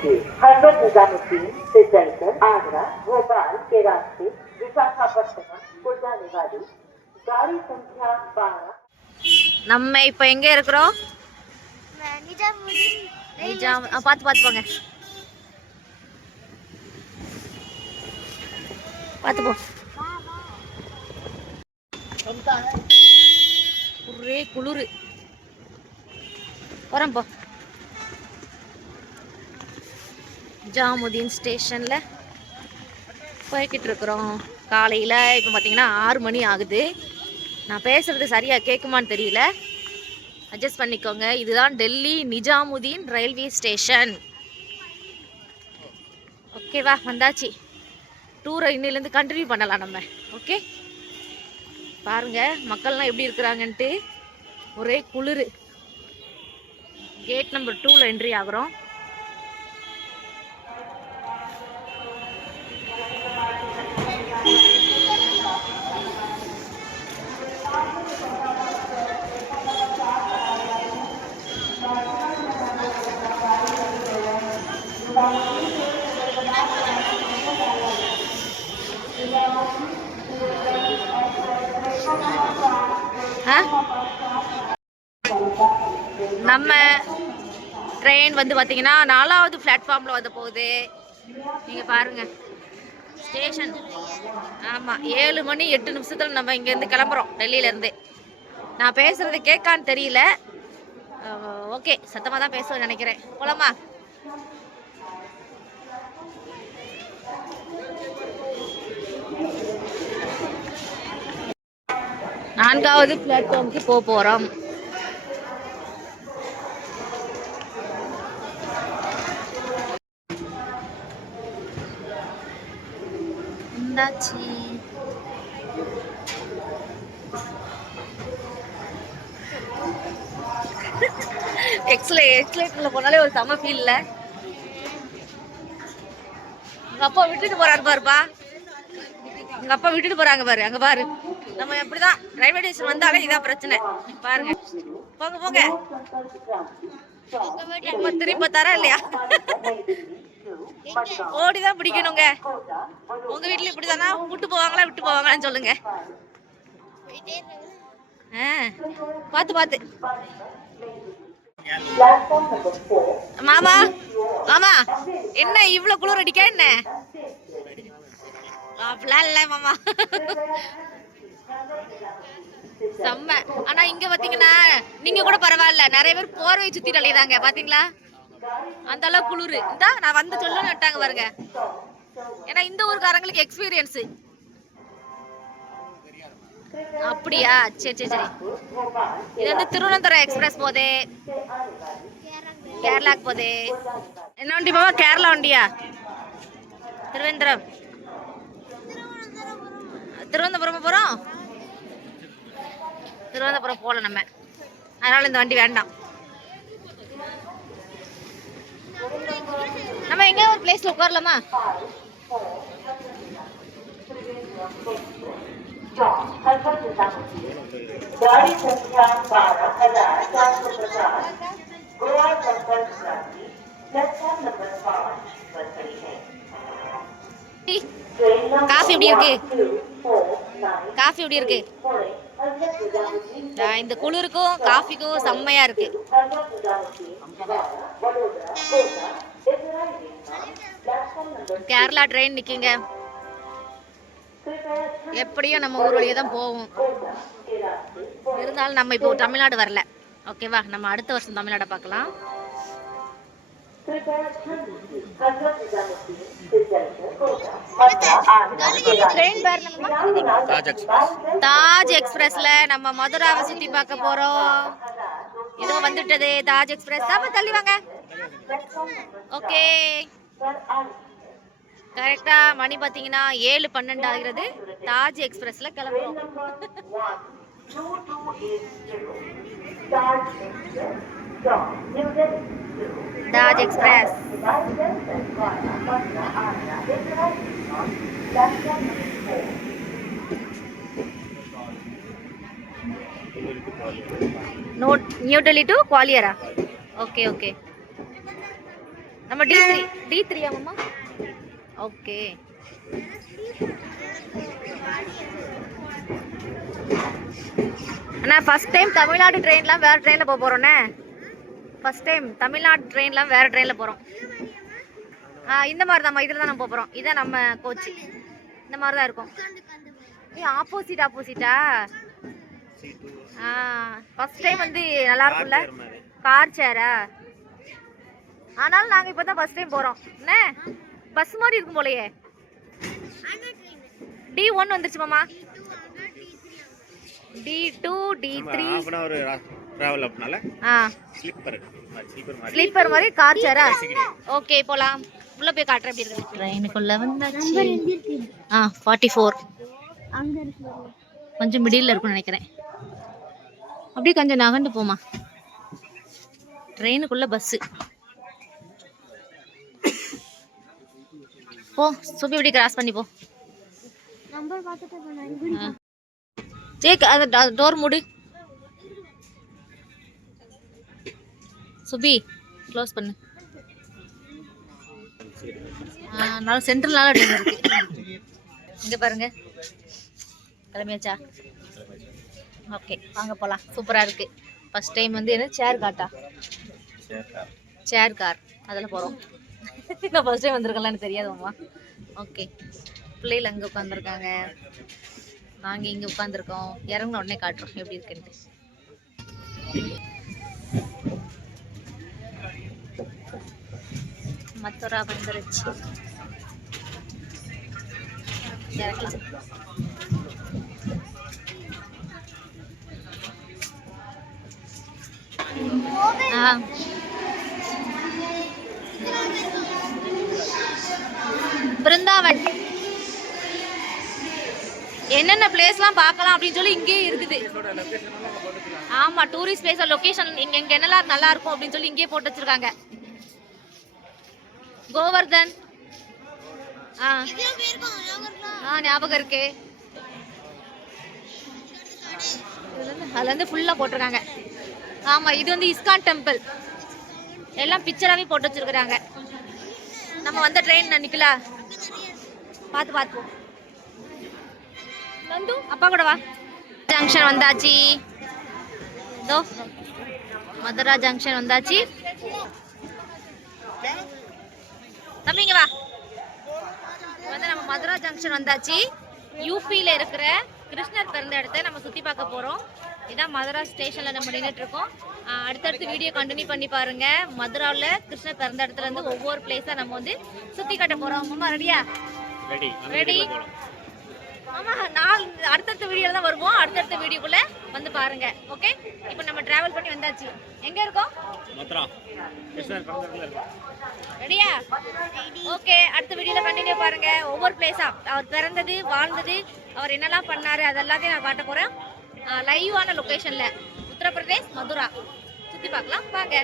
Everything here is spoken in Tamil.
हजरत निजामुद्दीन से चलकर आगरा भोपाल के रास्ते विशाखापट्टनम को जाने वाली गाड़ी संख्या 12। நம்ம இப்போ எங்க இருக்கிறோம்? நிஜாம் பார்த்து பார்த்து போங்க, பார்த்து போ. ஒரே குளிர். போகிறோம் போ. நிஜாமுதீன் ஸ்டேஷனில் போய்கிட்டு இருக்கிறோம். காலையில் இப்போ பார்த்தீங்கன்னா 6 மணி ஆகுது. நான் பேசுகிறது சரியாக கேட்குமான்னு தெரியல, அட்ஜஸ்ட் பண்ணிக்கோங்க. இதுதான் டெல்லி நிஜாமுதீன் ரயில்வே ஸ்டேஷன். ஓகேவா, வந்தாச்சு. டூரை இன்னிலேருந்து கண்டினியூ பண்ணலாம் நம்ம. ஓகே, பாருங்கள் மக்கள்லாம் எப்படி இருக்கிறாங்கன்ட்டு. ஒரே குளிர். கேட் நம்பர் 2ல் என்ட்ரி ஆகிறோம். நம்ம ட்ரெயின் வந்து பார்த்தீங்கன்னா 4வது பிளாட்ஃபார்மில் வந்து போகுது. நீங்கள் பாருங்கள் ஸ்டேஷன். ஆமாம், 7 மணி 8 நிமிஷத்தில் நம்ம இங்கேருந்து கிளம்புறோம் டெல்லியிலேருந்து. நான் பேசுகிறது கேட்கான்னு தெரியல. ஓகே, சத்தமாக தான் பேசுவேன்னு நினைக்கிறேன். போலாமா? நான்காவது பிளாட்ஃபார்முக்கு போக போகிறோம். எக்ஸ்லேட்டர்ல போனாலே ஒரு செம ஃபீல்ல. உங்க அப்பா விட்டுட்டு போறாரு பாருப்பா. உங்க அப்பா விட்டுட்டு போறாங்க பாரு, அங்க பாரு. நம்ம எப்படிதான் ரயில்வே ஸ்டேஷன் வந்தாலே இதான் பிரச்சனை. பாருங்க, போங்க போங்க. திரும்பி தரா இல்லையா? ஓடிதான் பிடிக்கணுங்க. உங்க வீட்டுல இப்படிதானா? விட்டு போவாங்களா விட்டு போவாங்களான்னு சொல்லுங்க. பாத்து பாத்து. மாமா மாமா, என்ன இவ்வளவு குளிர் அடிக்க? என்ன அப்படிலாம் இல்ல மாமா, செம்ம. ஆனா இங்க பாத்தீங்கன்னா நீங்க கூட பரவாயில்ல, நிறைய பேர் போர்வை சுத்திட்டு அலையுதாங்க பாத்தீங்களா? அந்த அளவு குளிர். இந்த நான் வந்து சொல்லணும்னு விட்டாங்க பாருங்க. ஏன்னா இந்த ஊருக்காரங்களுக்கு எக்ஸ்பீரியன்ஸ். அப்படியா? சரி சரி சரி. இது வந்து திருவனந்தபுரம் எக்ஸ்பிரஸ் போதே, கேரளாக்கு போதே. என்ன வண்டி பாபா? கேரளா வண்டியா? திருவனந்தபுரம் திருவனந்தபுரம் போறோம். திருவனந்தபுரம் போல நம்ம, அதனால இந்த வண்டி வேண்டாம். நம்ம எங்க ஒரு பிளேஸ்ல உட்காரலாமா? गाड़ी संख्या 12,450 गोवा संपर्क क्रांति प्लेटफॉर्म नंबर 5 पर खड़ी है। காஃபி எப்படி இருக்கு? காஃபி எப்படி இருக்கு? இந்த குளிருக்கும் காஃபிக்கும் செம்மையா இருக்கு. கேரளா ட்ரெயின் நிற்கிங்க. எப்படியும் நம்ம ஊர் வழியே தான் போவோம். இருந்தாலும் நம்ம இப்போ தமிழ்நாடு வரல. ஓகேவா, நம்ம அடுத்த வருஷம் தமிழ்நாடை பார்க்கலாம். தாஜ் எக்ஸ்பிரஸ்ல நம்ம மதுராவை சுத்தி பார்க்க போறோம். இதோ வந்துட்டது தாஜ் எக்ஸ்பிரஸ். தள்ளி வாங்க. ஓகே, கரெக்டா மணி பாத்தீங்கன்னா 7:12 ஆகிறது. தாஜ் எக்ஸ்பிரஸ்ல கிளம்புறோம். Taj express. New Delhi to குவாலியரா? Okay okay. நம்ம D3 ஆமாம்மா. ஓகே. அண்ணா ஃபர்ஸ்ட் டைம் தமிழ்நாடு ட்ரெயின்லாம் வேறு ட்ரெயினில் போக போகிறோண்ணே. ஃபர்ஸ்ட் டைம் தமிழ்நாடு ட்ரெயின்லாம் வேறு ட்ரெயினில் போகிறோம். இந்த மாதிரி தான் இதில் தான் நம்ம போகிறோம். இதான் நம்ம கோச்சு. இந்த மாதிரி தான் இருக்கும். ஆப்போசிட்டா ஃபர்ஸ்ட் டைம் வந்து நல்லா இருக்கும்ல கார் சேரா. ஆனாலும் நாங்கள் இப்போ தான் ஃபர்ஸ்ட் டைம் போகிறோம். என்ன பஸ் மாதிரி இருக்கும் போலையே. D1 வந்துருச்சு மாமா. D2 D3 ஸ்லீப்பர் மாதிரி கார் சேரா. ஓகே போலாம். உள்ள போய் காட்டுற எப்படி இருக்கு. ட்ரெயினுக்குள்ள வந்தாச்சு. 44 அங்க இருக்கு. கொஞ்சம் மிடில்ல இருக்கும்னு நினைக்கிறேன். அப்படியே கொஞ்சம் நகண்டு போமா. ட்ரெயினுக்குள்ள பஸ். போ சுபி இப்படி கிராஸ் பண்ணி போ. நம்பர் பார்த்துட்டு போறேன். சேக் அந்த டோர் மூடு. சுபி க்ளோஸ் பண்ணு. நல்ல சென்ட்ரல்னால ட்ரெயின் இருக்கு. இங்க பாருங்க. கிளம்பியாச்சா? ஓகே வாங்க போலாம். சூப்பரா இருக்கு. ஃபர்ஸ்ட் டைம் வந்து என்ன சேர் கார் அதில் போகிறோம். நான் ஃபர்ஸ்ட் டைம் வந்திருக்கேன்லான்னு தெரியாதும்மா. ஓகே பிள்ளைகள் அங்கே உட்காந்துருக்காங்க. நாங்கள் இங்கே உட்காந்துருக்கோம். இறங்கின உடனே காட்டுறோம் எப்படி இருக்குன்ட்டு. மதுரா வந்துருச்சு. பிருந்தாவன் என்னென்ன பிளேஸ்லாம் பார்க்கலாம் அப்படின்னு சொல்லி இங்கேயே இருக்குது. ஆமா டூரிஸ்ட் பிளேஸ் லொகேஷன் இங்க என்னெல்லாம் நல்லா இருக்கும் அப்படின்னு சொல்லி இங்கேயே போட்டு வச்சிருக்காங்க. கோவர்தன் ஞாபகம் இருக்கு. அதுல இருந்து ஃபுல்லா போட்டிருக்காங்க. ஆமா இது வந்து இஸ்கான் டெம்பிள். எல்லாம் பிக்சராவே போட்டு வச்சிருக்காங்க. நம்ம வந்த ட்ரெயின் நிக்கல. பார்த்து நந்து அப்பா கூட வா. ஜங்ஷன் வந்தாச்சு. இதோ மதுரா ஜங்ஷன் வந்தாச்சு. தம்பிங்க வா. வந்து நம்ம மதுரா ஜங்ஷன் வந்தாச்சு. யூபியில் இருக்கிற கிருஷ்ணர் பிறந்த இடத்த நம்ம சுற்றி பார்க்க போகிறோம். இதான் மதுரா ஸ்டேஷனில் நம்ம நின்றுட்டு இருக்கோம். அடுத்தடுத்து வீடியோ கண்டினியூ பண்ணி பாருங்க. மதுராவில் கிருஷ்ணர் பிறந்த இடத்துல இருந்து ஒவ்வொரு பிளேஸாக நம்ம வந்து சுற்றி காட்ட போகிறோம். அம்மா ரெடியா? ரெடி. ஆமாம் நான் அடுத்தடுத்த வீடியோவில் தான் வருவோம். அடுத்தடுத்த வீடியோக்குள்ளே வந்து பாருங்க. ஓகே இப்போ நம்ம ட்ராவல் பண்ணி வந்தாச்சு. எங்கே இருக்கோம்? ரெடியா? ஓகே அடுத்த வீடியோவில் கண்டினியூ பாருங்க. ஒவ்வொரு பிளேஸாக அவர் பிறந்தது வாழ்ந்தது அவர் என்னெல்லாம் பண்ணாரு அதெல்லாத்தையும் நான் காட்ட போகிறேன். லைவான லொக்கேஷனில் உத்தரப்பிரதேஷ் மதுரா சுற்றி பார்க்கலாம் வாங்க.